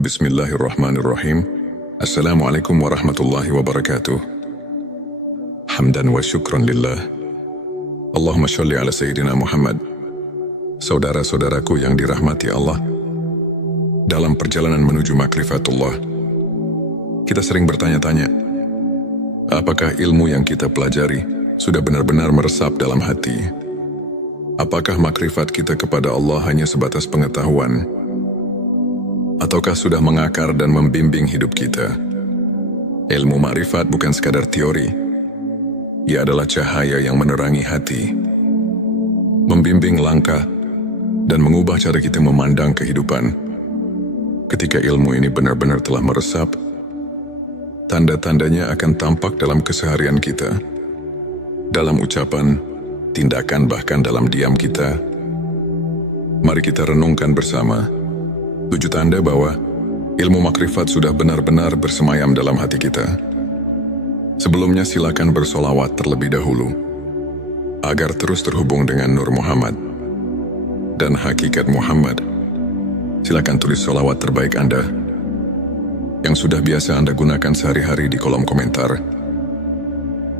Bismillahirrahmanirrahim. Assalamualaikum warahmatullahi wabarakatuh. Hamdan wa syukran lillah. Allahumma sholli ala Sayyidina Muhammad. Saudara-saudaraku yang dirahmati Allah, dalam perjalanan menuju makrifatullah, kita sering bertanya-tanya, apakah ilmu yang kita pelajari sudah benar-benar meresap dalam hati? Apakah makrifat kita kepada Allah hanya sebatas pengetahuan? Ataukah sudah mengakar dan membimbing hidup kita? Ilmu makrifat bukan sekadar teori. Ia adalah cahaya yang menerangi hati, membimbing langkah, dan mengubah cara kita memandang kehidupan. Ketika ilmu ini benar-benar telah meresap, tanda-tandanya akan tampak dalam keseharian kita, dalam ucapan, tindakan, bahkan dalam diam kita. Mari kita renungkan bersama 7 tanda bahwa ilmu makrifat sudah benar-benar bersemayam dalam hati kita. Sebelumnya silakan bersolawat terlebih dahulu, agar terus terhubung dengan Nur Muhammad dan hakikat Muhammad. Silakan tulis solawat terbaik Anda, yang sudah biasa Anda gunakan sehari-hari di kolom komentar,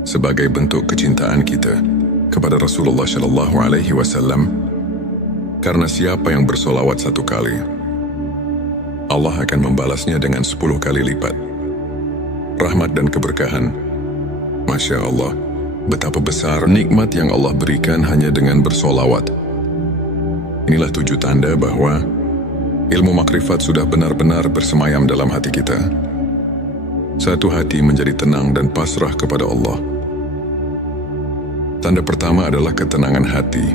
sebagai bentuk kecintaan kita kepada Rasulullah Shallallahu Alaihi Wasallam. Karena siapa yang bersolawat 1 kali, Allah akan membalasnya dengan 10 kali lipat rahmat dan keberkahan. Masya Allah, betapa besar nikmat yang Allah berikan hanya dengan bersolawat. Inilah 7 tanda bahwa ilmu makrifat sudah benar-benar bersemayam dalam hati kita. Satu hati menjadi tenang dan pasrah kepada Allah. Tanda pertama adalah ketenangan hati.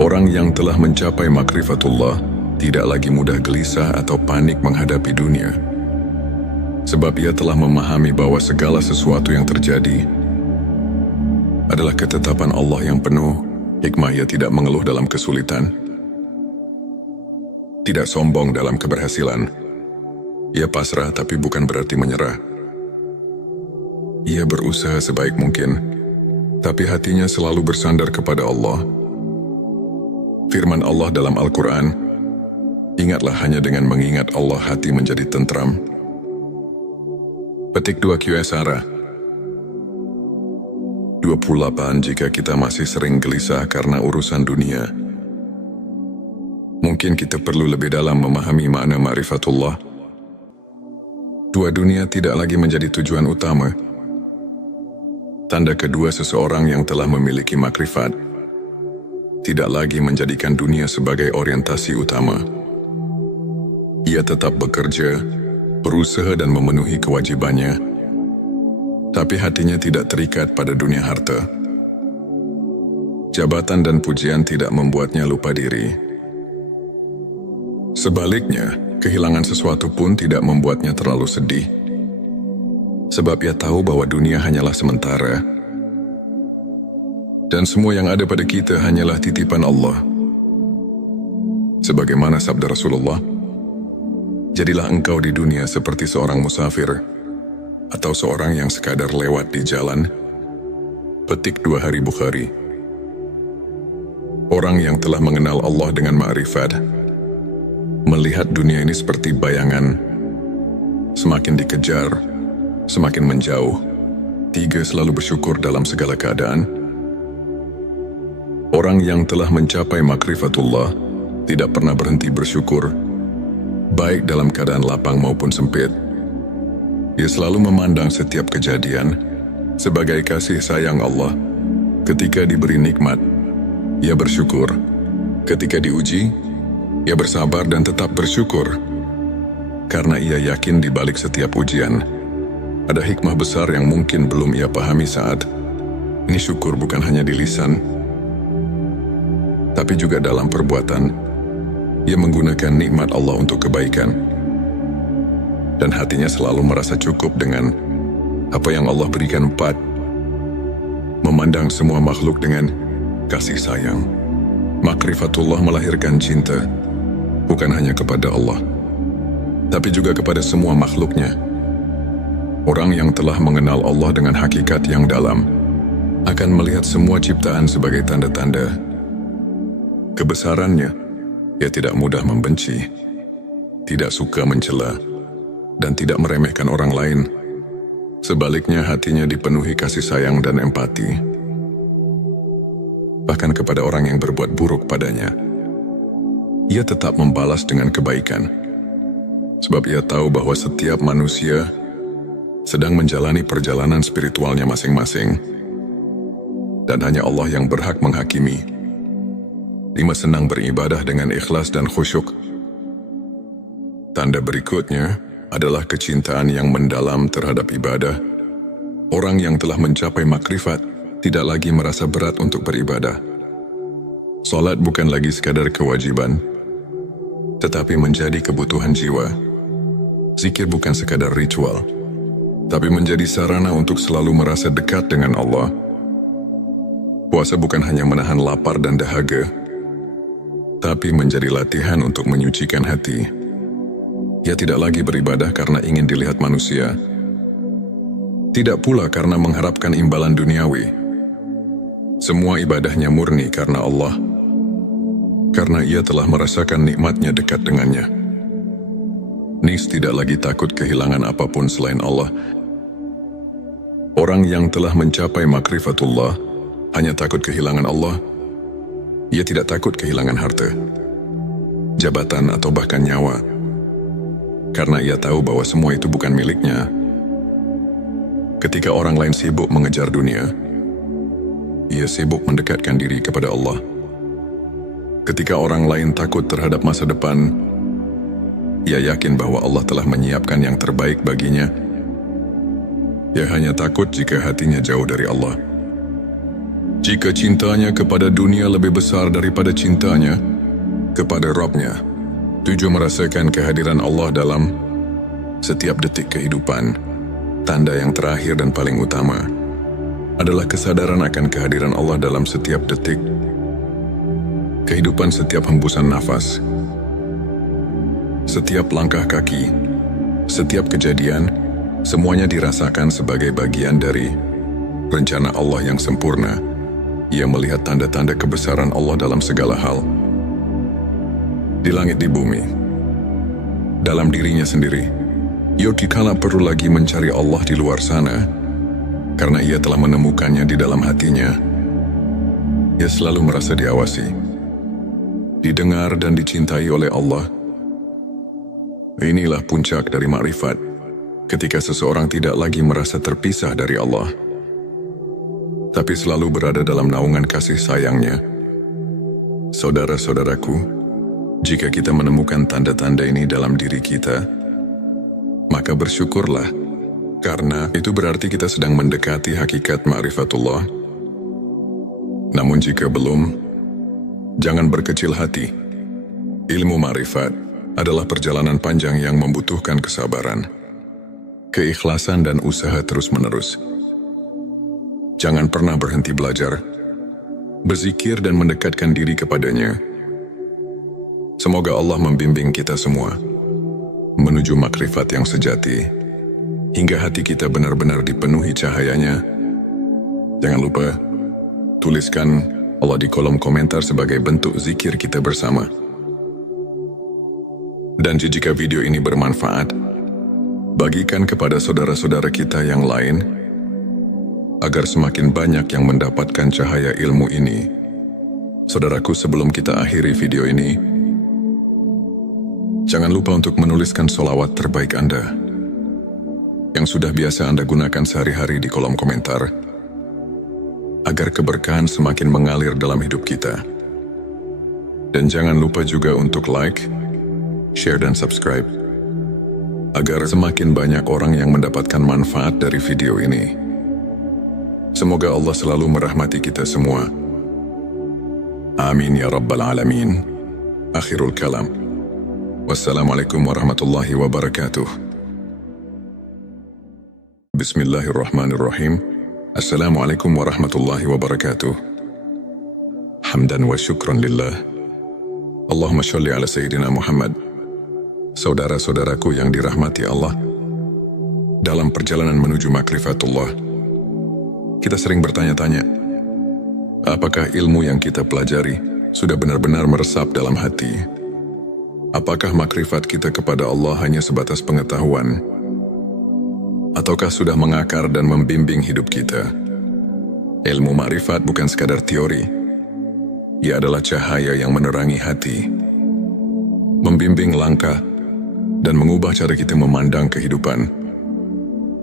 Orang yang telah mencapai makrifatullah tidak lagi mudah gelisah atau panik menghadapi dunia. Sebab ia telah memahami bahwa segala sesuatu yang terjadi adalah ketetapan Allah yang penuh hikmah. Ia tidak mengeluh dalam kesulitan, tidak sombong dalam keberhasilan. Ia pasrah tapi bukan berarti menyerah. Ia berusaha sebaik mungkin, tapi hatinya selalu bersandar kepada Allah. Firman Allah dalam Al-Quran, ingatlah hanya dengan mengingat Allah hati menjadi tentram. Petik 2 Qsara 28. Jika kita masih sering gelisah karena urusan dunia, mungkin kita perlu lebih dalam memahami makna ma'rifatullah. Dunia tidak lagi menjadi tujuan utama. Tanda kedua seseorang yang telah memiliki makrifat tidak lagi menjadikan dunia sebagai orientasi utama. Ia tetap bekerja, berusaha dan memenuhi kewajibannya, tapi hatinya tidak terikat pada dunia harta. Jabatan dan pujian tidak membuatnya lupa diri. Sebaliknya, kehilangan sesuatu pun tidak membuatnya terlalu sedih. Sebab ia tahu bahwa dunia hanyalah sementara, dan semua yang ada pada kita hanyalah titipan Allah. Sebagaimana sabda Rasulullah, jadilah engkau di dunia seperti seorang musafir atau seorang yang sekadar lewat di jalan. Petik 2 Hari Bukhari. Orang yang telah mengenal Allah dengan ma'rifat melihat dunia ini seperti bayangan, semakin dikejar, semakin menjauh. 3. Selalu bersyukur dalam segala keadaan. Orang yang telah mencapai makrifatullah tidak pernah berhenti bersyukur, baik dalam keadaan lapang maupun sempit. Ia selalu memandang setiap kejadian sebagai kasih sayang Allah. Ketika diberi nikmat, ia bersyukur. Ketika diuji, ia bersabar dan tetap bersyukur. Karena ia yakin di balik setiap ujian ada hikmah besar yang mungkin belum ia pahami saat ini. Syukur bukan hanya di lisan, tapi juga dalam perbuatan. Ia menggunakan nikmat Allah untuk kebaikan, dan hatinya selalu merasa cukup dengan apa yang Allah berikan. 4. Memandang semua makhluk dengan kasih sayang. Makrifatullah melahirkan cinta, bukan hanya kepada Allah, tapi juga kepada semua makhluknya. Orang yang telah mengenal Allah dengan hakikat yang dalam akan melihat semua ciptaan sebagai tanda-tanda kebesarannya. Ia tidak mudah membenci, tidak suka mencela, dan tidak meremehkan orang lain. Sebaliknya hatinya dipenuhi kasih sayang dan empati. Bahkan kepada orang yang berbuat buruk padanya, ia tetap membalas dengan kebaikan. Sebab ia tahu bahwa setiap manusia sedang menjalani perjalanan spiritualnya masing-masing. Dan hanya Allah yang berhak menghakimi. 5. Senang beribadah dengan ikhlas dan khusyuk. Tanda berikutnya adalah kecintaan yang mendalam terhadap ibadah. Orang yang telah mencapai makrifat tidak lagi merasa berat untuk beribadah. Salat bukan lagi sekadar kewajiban, tetapi menjadi kebutuhan jiwa. Zikir bukan sekadar ritual, tapi menjadi sarana untuk selalu merasa dekat dengan Allah. Puasa bukan hanya menahan lapar dan dahaga, tapi menjadi latihan untuk menyucikan hati. Ia tidak lagi beribadah karena ingin dilihat manusia, tidak pula karena mengharapkan imbalan duniawi. Semua ibadahnya murni karena Allah, karena ia telah merasakan nikmatnya dekat dengannya. Nis tidak lagi takut kehilangan apapun selain Allah. Orang yang telah mencapai makrifatullah hanya takut kehilangan Allah. Ia tidak takut kehilangan harta, jabatan atau bahkan nyawa, karena ia tahu bahwa semua itu bukan miliknya. Ketika orang lain sibuk mengejar dunia, ia sibuk mendekatkan diri kepada Allah. Ketika orang lain takut terhadap masa depan, ia yakin bahwa Allah telah menyiapkan yang terbaik baginya. Ia hanya takut jika hatinya jauh dari Allah. Jika cintanya kepada dunia lebih besar daripada cintanya kepada Rabb-Nya. 7. Merasakan kehadiran Allah dalam setiap detik kehidupan. Tanda yang terakhir dan paling utama adalah kesadaran akan kehadiran Allah dalam setiap detik kehidupan. Setiap hembusan nafas, setiap langkah kaki, setiap kejadian, semuanya dirasakan sebagai bagian dari rencana Allah yang sempurna. Ia melihat tanda-tanda kebesaran Allah dalam segala hal. Di langit, di bumi, dalam dirinya sendiri. Ia kala perlu lagi mencari Allah di luar sana, karena ia telah menemukannya di dalam hatinya. Ia selalu merasa diawasi, didengar dan dicintai oleh Allah. Inilah puncak dari makrifat, ketika seseorang tidak lagi merasa terpisah dari Allah, tapi selalu berada dalam naungan kasih sayangnya. Saudara-saudaraku, jika kita menemukan tanda-tanda ini dalam diri kita, maka bersyukurlah, karena itu berarti kita sedang mendekati hakikat ma'rifatullah. Namun jika belum, jangan berkecil hati. Ilmu ma'rifat adalah perjalanan panjang yang membutuhkan kesabaran, keikhlasan dan usaha terus-menerus. Jangan pernah berhenti belajar, berzikir dan mendekatkan diri kepadanya. Semoga Allah membimbing kita semua menuju makrifat yang sejati, hingga hati kita benar-benar dipenuhi cahayanya. Jangan lupa, tuliskan Allah di kolom komentar sebagai bentuk zikir kita bersama. Dan jika video ini bermanfaat, bagikan kepada saudara-saudara kita yang lain, agar semakin banyak yang mendapatkan cahaya ilmu ini. Saudaraku, sebelum kita akhiri video ini, jangan lupa untuk menuliskan sholawat terbaik Anda, yang sudah biasa Anda gunakan sehari-hari di kolom komentar, agar keberkahan semakin mengalir dalam hidup kita. Dan jangan lupa juga untuk like, share dan subscribe, agar semakin banyak orang yang mendapatkan manfaat dari video ini. Semoga Allah selalu merahmati kita semua. Amin ya Rabbal Alamin. Akhirul kalam. Wassalamualaikum warahmatullahi wabarakatuh. Bismillahirrahmanirrahim. Assalamualaikum warahmatullahi wabarakatuh. Hamdan wa syukran lillah. Allahumma sholli ala Sayyidina Muhammad. Saudara-saudaraku yang dirahmati Allah, dalam perjalanan menuju makrifatullah, kita sering bertanya-tanya, apakah ilmu yang kita pelajari sudah benar-benar meresap dalam hati? Apakah makrifat kita kepada Allah hanya sebatas pengetahuan? Ataukah sudah mengakar dan membimbing hidup kita? Ilmu makrifat bukan sekadar teori. Ia adalah cahaya yang menerangi hati, membimbing langkah, dan mengubah cara kita memandang kehidupan.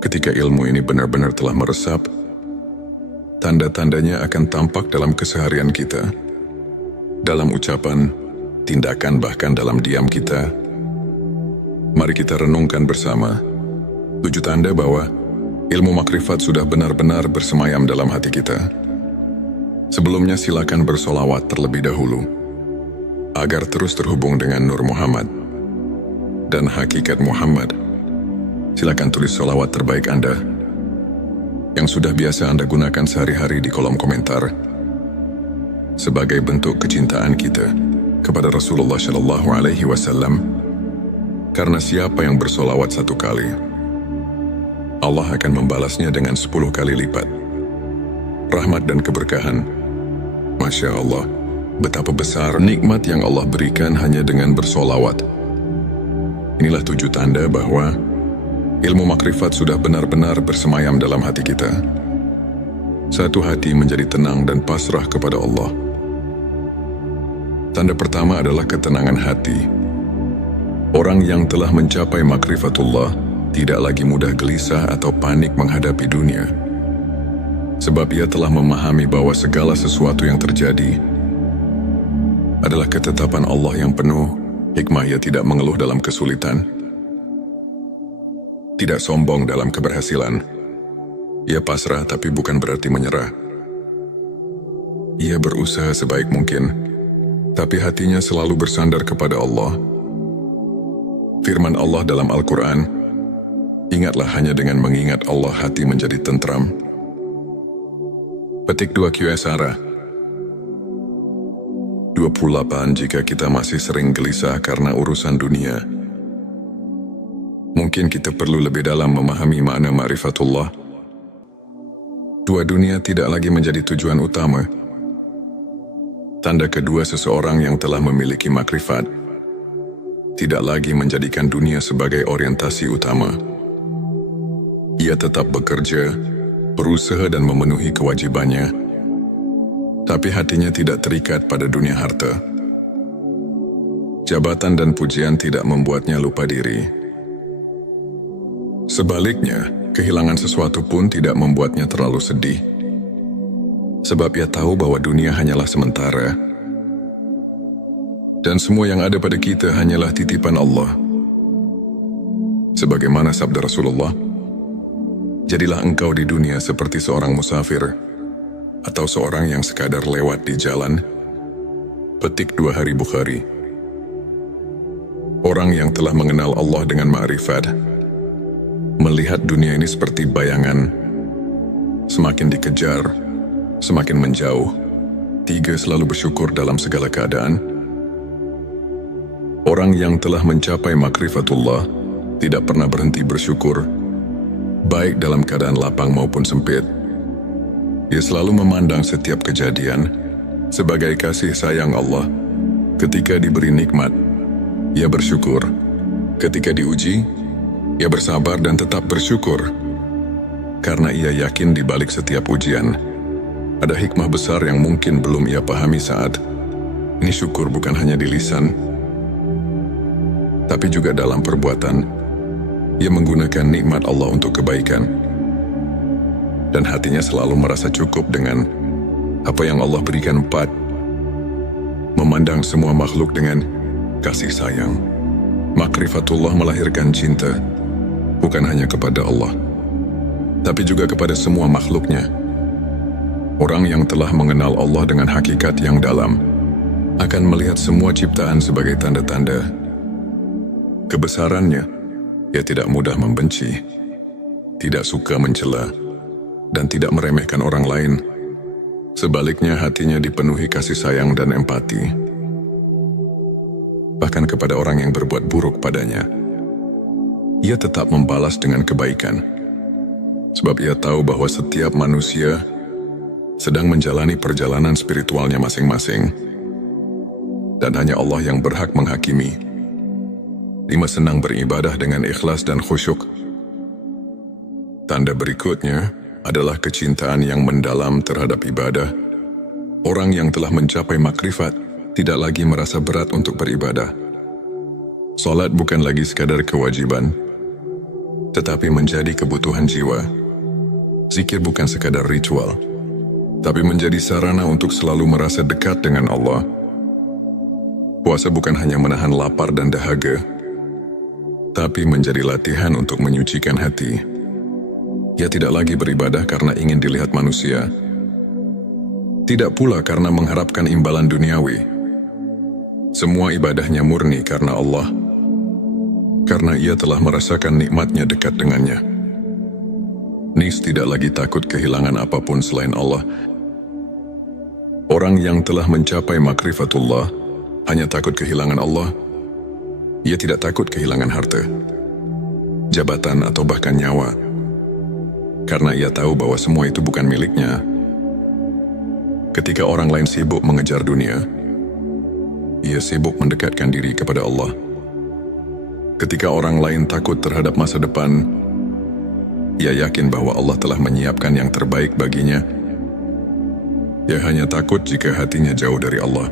Ketika ilmu ini benar-benar telah meresap, tanda-tandanya akan tampak dalam keseharian kita, dalam ucapan, tindakan, bahkan dalam diam kita. Mari kita renungkan bersama 7 tanda bahwa ilmu makrifat sudah benar-benar bersemayam dalam hati kita. Sebelumnya silakan bersolawat terlebih dahulu, agar terus terhubung dengan Nur Muhammad dan hakikat Muhammad. Silakan tulis solawat terbaik Anda yang sudah biasa Anda gunakan sehari-hari di kolom komentar, sebagai bentuk kecintaan kita kepada Rasulullah Shallallahu Alaihi Wasallam. Karena siapa yang bersolawat 1 kali, Allah akan membalasnya dengan 10 kali lipat rahmat dan keberkahan. Masya Allah, betapa besar nikmat yang Allah berikan hanya dengan bersolawat. Inilah 7 tanda bahwa ilmu makrifat sudah benar-benar bersemayam dalam hati kita. Satu hati menjadi tenang dan pasrah kepada Allah. Tanda pertama adalah ketenangan hati. Orang yang telah mencapai makrifatullah tidak lagi mudah gelisah atau panik menghadapi dunia. Sebab ia telah memahami bahwa segala sesuatu yang terjadi adalah ketetapan Allah yang penuh hikmah. Ia tidak mengeluh dalam kesulitan, tidak sombong dalam keberhasilan. Ia pasrah tapi bukan berarti menyerah. Ia berusaha sebaik mungkin, tapi hatinya selalu bersandar kepada Allah. Firman Allah dalam Al-Quran, ingatlah hanya dengan mengingat Allah hati menjadi tentram. Petik 2 Qsara 28. Jika kita masih sering gelisah karena urusan dunia, mungkin kita perlu lebih dalam memahami makna ma'rifatullah. Dunia tidak lagi menjadi tujuan utama. Tanda kedua seseorang yang telah memiliki makrifat tidak lagi menjadikan dunia sebagai orientasi utama. Ia tetap bekerja, berusaha dan memenuhi kewajibannya, tapi hatinya tidak terikat pada dunia harta. Jabatan dan pujian tidak membuatnya lupa diri. Sebaliknya, kehilangan sesuatu pun tidak membuatnya terlalu sedih, sebab ia tahu bahwa dunia hanyalah sementara, dan semua yang ada pada kita hanyalah titipan Allah. Sebagaimana sabda Rasulullah, jadilah engkau di dunia seperti seorang musafir atau seorang yang sekadar lewat di jalan. Petik 2 Hari Bukhari. Orang yang telah mengenal Allah dengan ma'rifat melihat dunia ini seperti bayangan, semakin dikejar, semakin menjauh. 3. Selalu bersyukur dalam segala keadaan. Orang yang telah mencapai makrifatullah tidak pernah berhenti bersyukur, baik dalam keadaan lapang maupun sempit. Ia selalu memandang setiap kejadian sebagai kasih sayang Allah. Ketika diberi nikmat, ia bersyukur. Ketika diuji, ia bersabar dan tetap bersyukur. Karena ia yakin di balik setiap ujian ada hikmah besar yang mungkin belum ia pahami saat ini. Syukur bukan hanya di lisan, tapi juga dalam perbuatan. Ia menggunakan nikmat Allah untuk kebaikan, dan hatinya selalu merasa cukup dengan apa yang Allah berikan. 4. Memandang semua makhluk dengan kasih sayang. Makrifatullah melahirkan cinta, bukan hanya kepada Allah, tapi juga kepada semua makhluknya. Orang yang telah mengenal Allah dengan hakikat yang dalam akan melihat semua ciptaan sebagai tanda-tanda kebesarannya. Ia tidak mudah membenci, tidak suka mencela, dan tidak meremehkan orang lain. Sebaliknya, hatinya dipenuhi kasih sayang dan empati, bahkan kepada orang yang berbuat buruk padanya. Ia tetap membalas dengan kebaikan, sebab ia tahu bahwa setiap manusia sedang menjalani perjalanan spiritualnya masing-masing, dan hanya Allah yang berhak menghakimi 5. Senang beribadah dengan ikhlas dan khusyuk. Tanda berikutnya adalah kecintaan yang mendalam terhadap ibadah. Orang yang telah mencapai makrifat tidak lagi merasa berat untuk beribadah. Salat bukan lagi sekadar kewajiban, tetapi menjadi kebutuhan jiwa. Zikir bukan sekadar ritual, tapi menjadi sarana untuk selalu merasa dekat dengan Allah. Puasa bukan hanya menahan lapar dan dahaga, tapi menjadi latihan untuk menyucikan hati. Ia tidak lagi beribadah karena ingin dilihat manusia, tidak pula karena mengharapkan imbalan duniawi. Semua ibadahnya murni karena Allah, karena ia telah merasakan nikmatnya dekat dengannya. Nis tidak lagi takut kehilangan apapun selain Allah. Orang yang telah mencapai makrifatullah hanya takut kehilangan Allah. Ia tidak takut kehilangan harta, jabatan atau bahkan nyawa, karena ia tahu bahwa semua itu bukan miliknya. Ketika orang lain sibuk mengejar dunia, ia sibuk mendekatkan diri kepada Allah. Ketika orang lain takut terhadap masa depan, ia yakin bahwa Allah telah menyiapkan yang terbaik baginya. Ia hanya takut jika hatinya jauh dari Allah.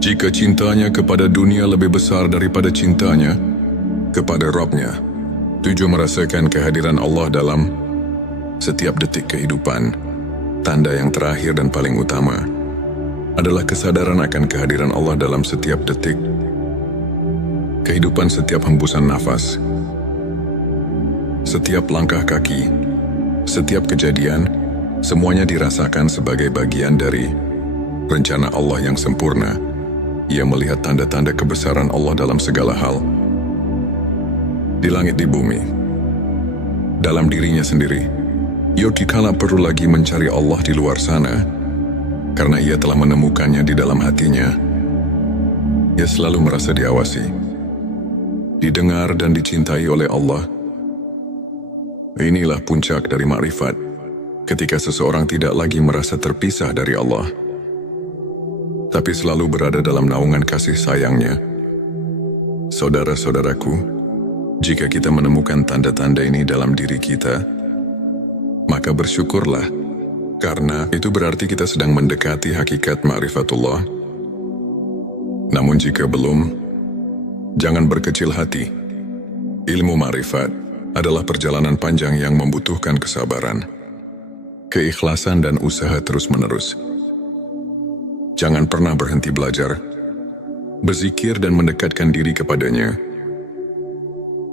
Jika cintanya kepada dunia lebih besar daripada cintanya kepada Rabb-Nya. 7. Merasakan kehadiran Allah dalam setiap detik kehidupan. Tanda yang terakhir dan paling utama adalah kesadaran akan kehadiran Allah dalam setiap detik kehidupan. Setiap hembusan nafas, setiap langkah kaki, setiap kejadian, semuanya dirasakan sebagai bagian dari rencana Allah yang sempurna. Ia melihat tanda-tanda kebesaran Allah dalam segala hal, di langit, di bumi, dalam dirinya sendiri. Ia dikala perlu lagi mencari Allah di luar sana, karena ia telah menemukannya di dalam hatinya. Ia selalu merasa diawasi, didengar dan dicintai oleh Allah. Inilah puncak dari makrifat, ketika seseorang tidak lagi merasa terpisah dari Allah, tapi selalu berada dalam naungan kasih sayangnya. Saudara-saudaraku, jika kita menemukan tanda-tanda ini dalam diri kita, maka bersyukurlah, karena itu berarti kita sedang mendekati hakikat ma'rifatullah. Namun jika belum, jangan berkecil hati. Ilmu ma'rifat adalah perjalanan panjang yang membutuhkan kesabaran, keikhlasan dan usaha terus-menerus. Jangan pernah berhenti belajar, berzikir dan mendekatkan diri kepadanya.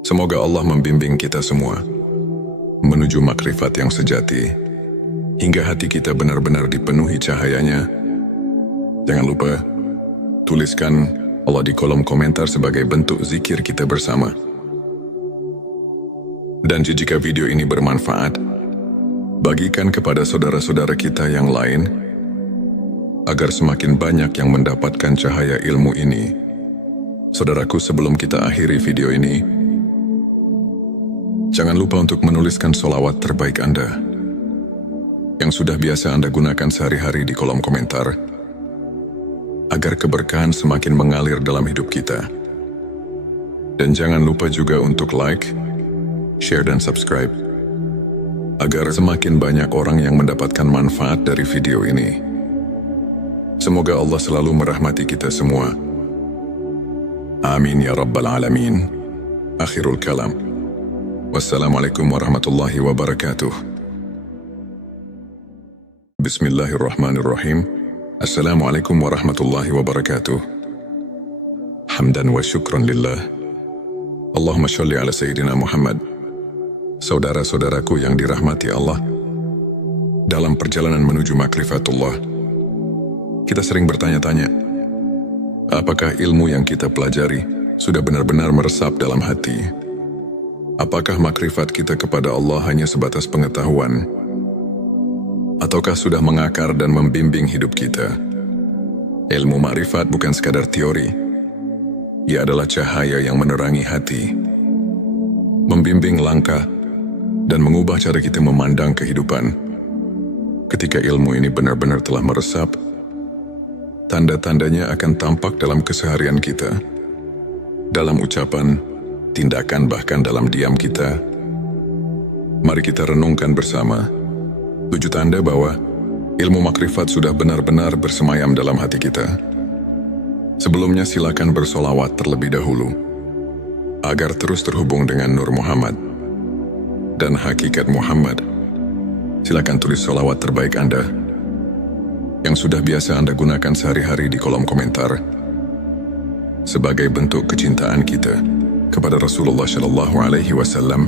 Semoga Allah membimbing kita semua menuju makrifat yang sejati, hingga hati kita benar-benar dipenuhi cahayanya. Jangan lupa, tuliskan Allah di kolom komentar sebagai bentuk zikir kita bersama. Dan jika video ini bermanfaat, bagikan kepada saudara-saudara kita yang lain, agar semakin banyak yang mendapatkan cahaya ilmu ini. Saudaraku, sebelum kita akhiri video ini, jangan lupa untuk menuliskan sholawat terbaik Anda, yang sudah biasa Anda gunakan sehari-hari di kolom komentar, agar keberkahan semakin mengalir dalam hidup kita. Dan jangan lupa juga untuk like, share dan subscribe, agar semakin banyak orang yang mendapatkan manfaat dari video ini. Semoga Allah selalu merahmati kita semua. Amin ya Rabbal Alamin. Akhirul kalam. Wassalamualaikum warahmatullahi wabarakatuh. Bismillahirrahmanirrahim. Assalamualaikum warahmatullahi wabarakatuh. Hamdan wa syukran lillah. Allahumma sholli ala Sayyidina Muhammad. Saudara-saudaraku yang dirahmati Allah, dalam perjalanan menuju makrifatullah, kita sering bertanya-tanya, apakah ilmu yang kita pelajari sudah benar-benar meresap dalam hati? Apakah makrifat kita kepada Allah hanya sebatas pengetahuan? Ataukah sudah mengakar dan membimbing hidup kita? Ilmu makrifat bukan sekadar teori. Ia adalah cahaya yang menerangi hati, membimbing langkah, dan mengubah cara kita memandang kehidupan. Ketika ilmu ini benar-benar telah meresap, tanda-tandanya akan tampak dalam keseharian kita. dalam ucapan, tindakan, bahkan dalam diam kita. Mari kita renungkan bersama 7 tanda bahwa ilmu makrifat sudah benar-benar bersemayam dalam hati kita. Sebelumnya silakan bersolawat terlebih dahulu, agar terus terhubung dengan Nur Muhammad dan hakikat Muhammad. Silakan tulis solawat terbaik Anda yang sudah biasa Anda gunakan sehari-hari di kolom komentar sebagai bentuk kecintaan kita kepada Rasulullah Shallallahu Alaihi Wasallam.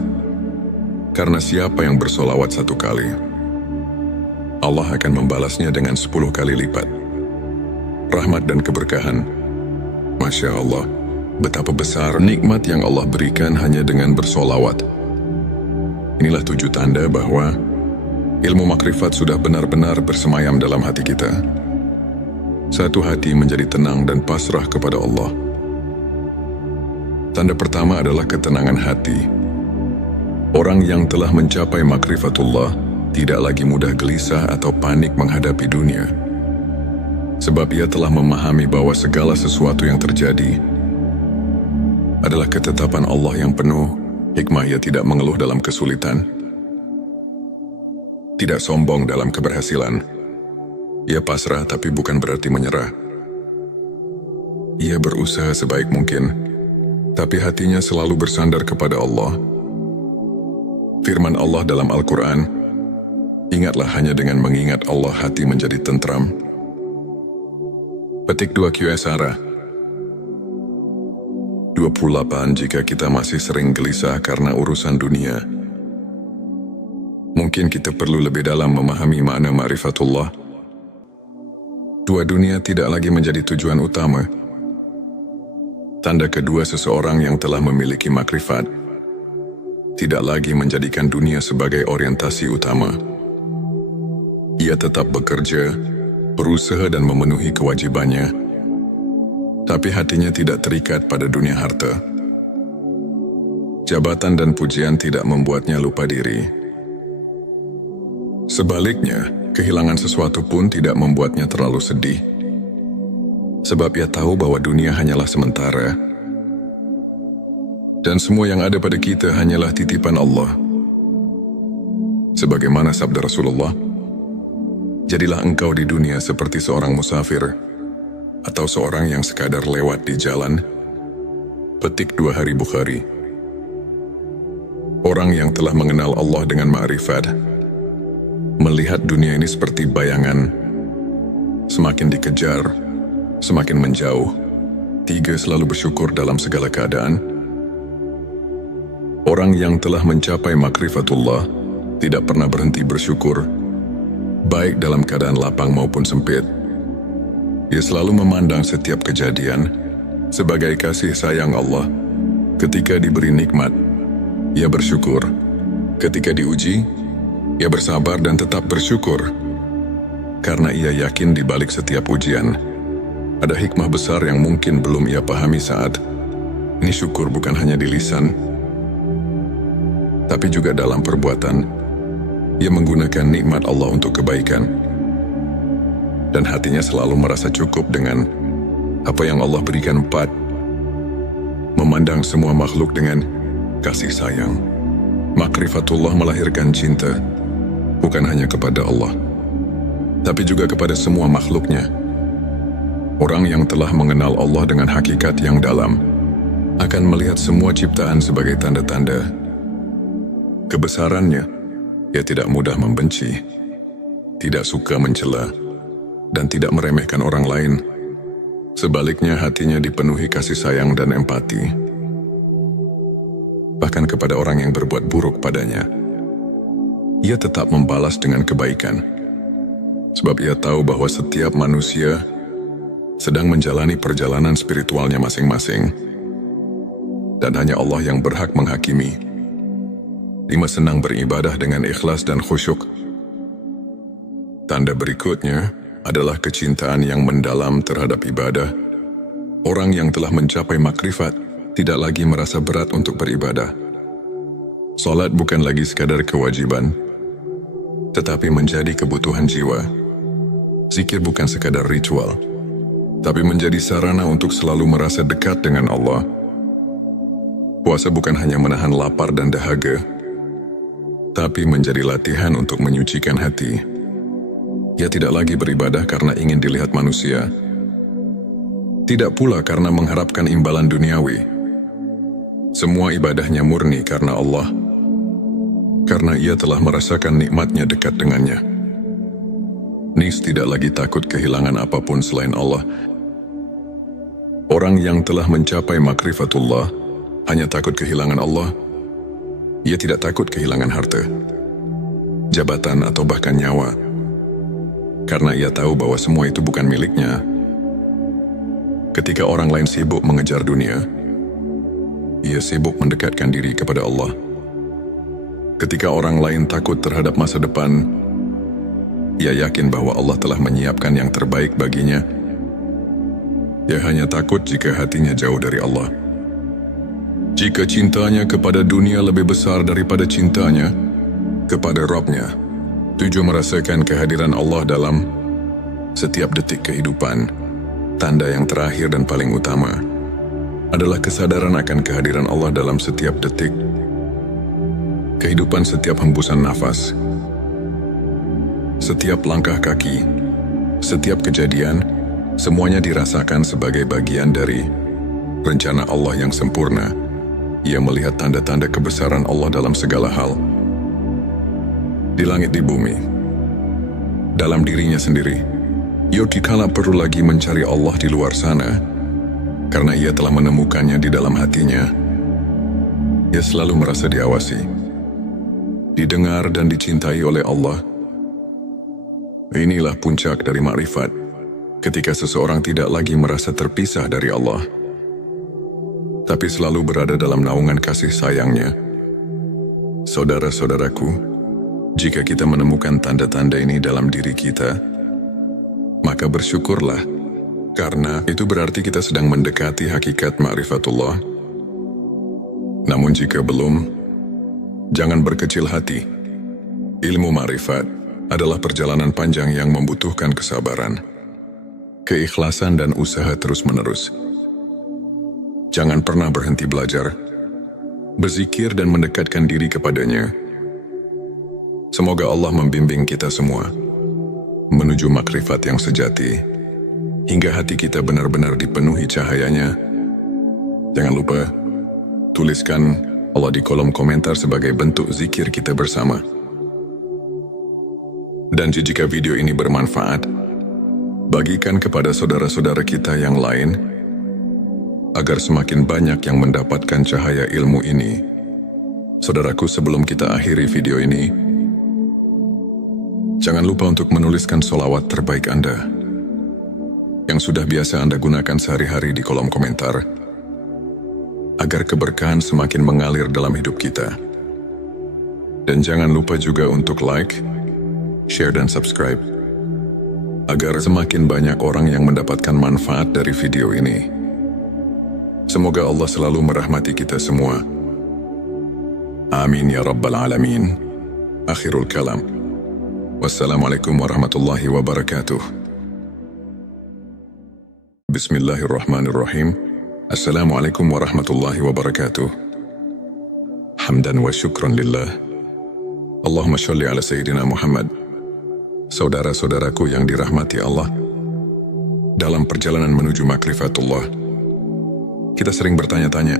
Karena siapa yang bersolawat 1 kali, Allah akan membalasnya dengan 10 kali lipat rahmat dan keberkahan. Masya Allah, betapa besar nikmat yang Allah berikan hanya dengan bersolawat. Inilah 7 tanda bahwa ilmu makrifat sudah benar-benar bersemayam dalam hati kita. Satu hati menjadi tenang dan pasrah kepada Allah. Tanda pertama adalah ketenangan hati. Orang yang telah mencapai makrifatullah tidak lagi mudah gelisah atau panik menghadapi dunia. Sebab ia telah memahami bahwa segala sesuatu yang terjadi adalah ketetapan Allah yang penuh hikmah. Ia tidak mengeluh dalam kesulitan, tidak sombong dalam keberhasilan. Ia pasrah tapi bukan berarti menyerah. Ia berusaha sebaik mungkin, tapi hatinya selalu bersandar kepada Allah. Firman Allah dalam Al-Quran, ingatlah hanya dengan mengingat Allah hati menjadi tentram. Petik 2 QSara 28. Jika kita masih sering gelisah karena urusan dunia, mungkin kita perlu lebih dalam memahami makna ma'rifatullah. 2 dunia tidak lagi menjadi tujuan utama. Tanda kedua seseorang yang telah memiliki makrifat tidak lagi menjadikan dunia sebagai orientasi utama. Ia tetap bekerja, berusaha dan memenuhi kewajibannya, tapi hatinya tidak terikat pada dunia harta. Jabatan dan pujian tidak membuatnya lupa diri. Sebaliknya, kehilangan sesuatu pun tidak membuatnya terlalu sedih. Sebab ia tahu bahwa dunia hanyalah sementara, dan semua yang ada pada kita hanyalah titipan Allah. Sebagaimana sabda Rasulullah, jadilah engkau di dunia seperti seorang musafir atau seorang yang sekadar lewat di jalan. Petik 2 Hari Bukhari. Orang yang telah mengenal Allah dengan ma'rifat melihat dunia ini seperti bayangan, semakin dikejar, semakin menjauh. 3. Selalu bersyukur dalam segala keadaan. Orang yang telah mencapai makrifatullah tidak pernah berhenti bersyukur, baik dalam keadaan lapang maupun sempit. Ia selalu memandang setiap kejadian sebagai kasih sayang Allah. Ketika diberi nikmat, ia bersyukur. Ketika diuji, ia bersabar dan tetap bersyukur. Karena ia yakin di balik setiap ujian ada hikmah besar yang mungkin belum ia pahami saat ini. Syukur bukan hanya di lisan, tapi juga dalam perbuatan. Ia menggunakan nikmat Allah untuk kebaikan, dan hatinya selalu merasa cukup dengan apa yang Allah berikan. 4. Memandang semua makhluk dengan kasih sayang. Makrifatullah melahirkan cinta, bukan hanya kepada Allah, tapi juga kepada semua makhluknya. Orang yang telah mengenal Allah dengan hakikat yang dalam akan melihat semua ciptaan sebagai tanda-tanda kebesarannya. Ia tidak mudah membenci, tidak suka mencela, dan tidak meremehkan orang lain. Sebaliknya, hatinya dipenuhi kasih sayang dan empati, bahkan kepada orang yang berbuat buruk padanya. Ia tetap membalas dengan kebaikan, sebab ia tahu bahwa setiap manusia sedang menjalani perjalanan spiritualnya masing-masing, dan hanya Allah yang berhak menghakimi. 5. Senang beribadah dengan ikhlas dan khusyuk. Tanda berikutnya adalah kecintaan yang mendalam terhadap ibadah. Orang yang telah mencapai makrifat tidak lagi merasa berat untuk beribadah. Salat bukan lagi sekadar kewajiban, tetapi menjadi kebutuhan jiwa. Zikir bukan sekadar ritual, tapi menjadi sarana untuk selalu merasa dekat dengan Allah. Puasa bukan hanya menahan lapar dan dahaga, tapi menjadi latihan untuk menyucikan hati. Ia tidak lagi beribadah karena ingin dilihat manusia, tidak pula karena mengharapkan imbalan duniawi. Semua ibadahnya murni karena Allah, karena ia telah merasakan nikmatnya dekat dengannya. Nis tidak lagi takut kehilangan apapun selain Allah. Orang yang telah mencapai makrifatullah hanya takut kehilangan Allah. Ia tidak takut kehilangan harta, jabatan atau bahkan nyawa, karena ia tahu bahwa semua itu bukan miliknya. Ketika orang lain sibuk mengejar dunia, ia sibuk mendekatkan diri kepada Allah. Ketika orang lain takut terhadap masa depan, ia yakin bahwa Allah telah menyiapkan yang terbaik baginya. Ia hanya takut jika hatinya jauh dari Allah. Jika cintanya kepada dunia lebih besar daripada cintanya kepada Rabb-Nya, tujuh merasakan kehadiran Allah dalam setiap detik kehidupan. Tanda yang terakhir dan paling utama adalah kesadaran akan kehadiran Allah dalam setiap detik kehidupan, setiap hembusan nafas, setiap langkah kaki, setiap kejadian, semuanya dirasakan sebagai bagian dari rencana Allah yang sempurna. Ia melihat tanda-tanda kebesaran Allah dalam segala hal, di langit, di bumi, dalam dirinya sendiri. Ia dikala perlu lagi mencari Allah di luar sana, karena ia telah menemukannya di dalam hatinya. Ia selalu merasa diawasi, didengar dan dicintai oleh Allah. Inilah puncak dari makrifat, ketika seseorang tidak lagi merasa terpisah dari Allah, tapi selalu berada dalam naungan kasih sayangnya. Saudara-saudaraku, jika kita menemukan tanda-tanda ini dalam diri kita, maka bersyukurlah, karena itu berarti kita sedang mendekati hakikat ma'rifatullah. Namun jika belum, jangan berkecil hati. Ilmu ma'rifat adalah perjalanan panjang yang membutuhkan kesabaran, keikhlasan dan usaha terus-menerus. Jangan pernah berhenti belajar, berzikir dan mendekatkan diri kepadanya. Semoga Allah membimbing kita semua menuju makrifat yang sejati, hingga hati kita benar-benar dipenuhi cahayanya. Jangan lupa, tuliskan Allah di kolom komentar sebagai bentuk zikir kita bersama. Dan jika video ini bermanfaat, bagikan kepada saudara-saudara kita yang lain, agar semakin banyak yang mendapatkan cahaya ilmu ini. Saudaraku, sebelum kita akhiri video ini, jangan lupa untuk menuliskan sholawat terbaik Anda, yang sudah biasa Anda gunakan sehari-hari di kolom komentar, agar keberkahan semakin mengalir dalam hidup kita. Dan jangan lupa juga untuk like, share dan subscribe, agar semakin banyak orang yang mendapatkan manfaat dari video ini. Semoga Allah selalu merahmati kita semua. Amin ya Rabbal Alamin. Akhirul kalam. Wassalamualaikum warahmatullahi wabarakatuh. Bismillahirrahmanirrahim. Assalamualaikum warahmatullahi wabarakatuh. Hamdan wa syukran lillah. Allahumma sholli ala Sayyidina Muhammad. Saudara-saudaraku yang dirahmati Allah, dalam perjalanan menuju makrifatullah, kita sering bertanya-tanya,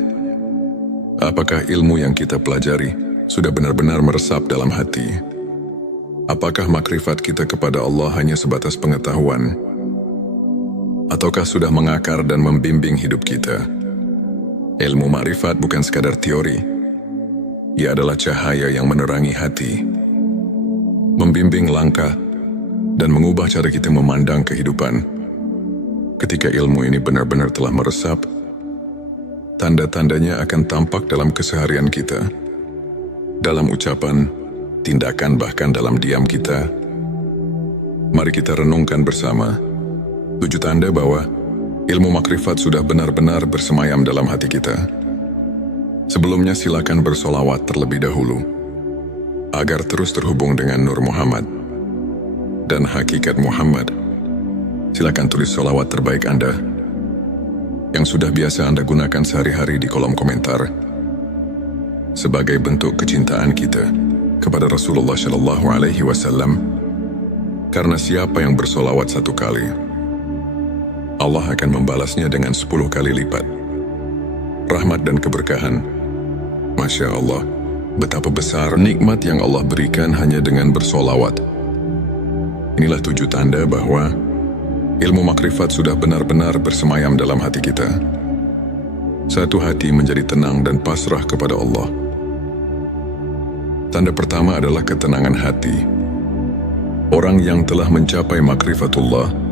apakah ilmu yang kita pelajari sudah benar-benar meresap dalam hati? Apakah makrifat kita kepada Allah hanya sebatas pengetahuan? Ataukah sudah mengakar dan membimbing hidup kita? Ilmu makrifat bukan sekadar teori. Ia adalah cahaya yang menerangi hati, membimbing langkah, dan mengubah cara kita memandang kehidupan. Ketika ilmu ini benar-benar telah meresap, tanda-tandanya akan tampak dalam keseharian kita, dalam ucapan, tindakan, bahkan dalam diam kita. Mari kita renungkan bersama 7 tanda bahwa ilmu makrifat sudah benar-benar bersemayam dalam hati kita. Sebelumnya silakan bersolawat terlebih dahulu, agar terus terhubung dengan Nur Muhammad dan hakikat Muhammad. Silakan tulis solawat terbaik Anda, yang sudah biasa Anda gunakan sehari-hari di kolom komentar, sebagai bentuk kecintaan kita kepada Rasulullah Shallallahu Alaihi Wasallam, karena siapa yang bersolawat 1 kali, Allah akan membalasnya dengan 10 kali lipat. Rahmat dan keberkahan. Masya Allah, betapa besar nikmat yang Allah berikan hanya dengan bersolawat. Inilah 7 tanda bahwa ilmu makrifat sudah benar-benar bersemayam dalam hati kita. Satu hati menjadi tenang dan pasrah kepada Allah. Tanda pertama adalah ketenangan hati. Orang yang telah mencapai makrifatullah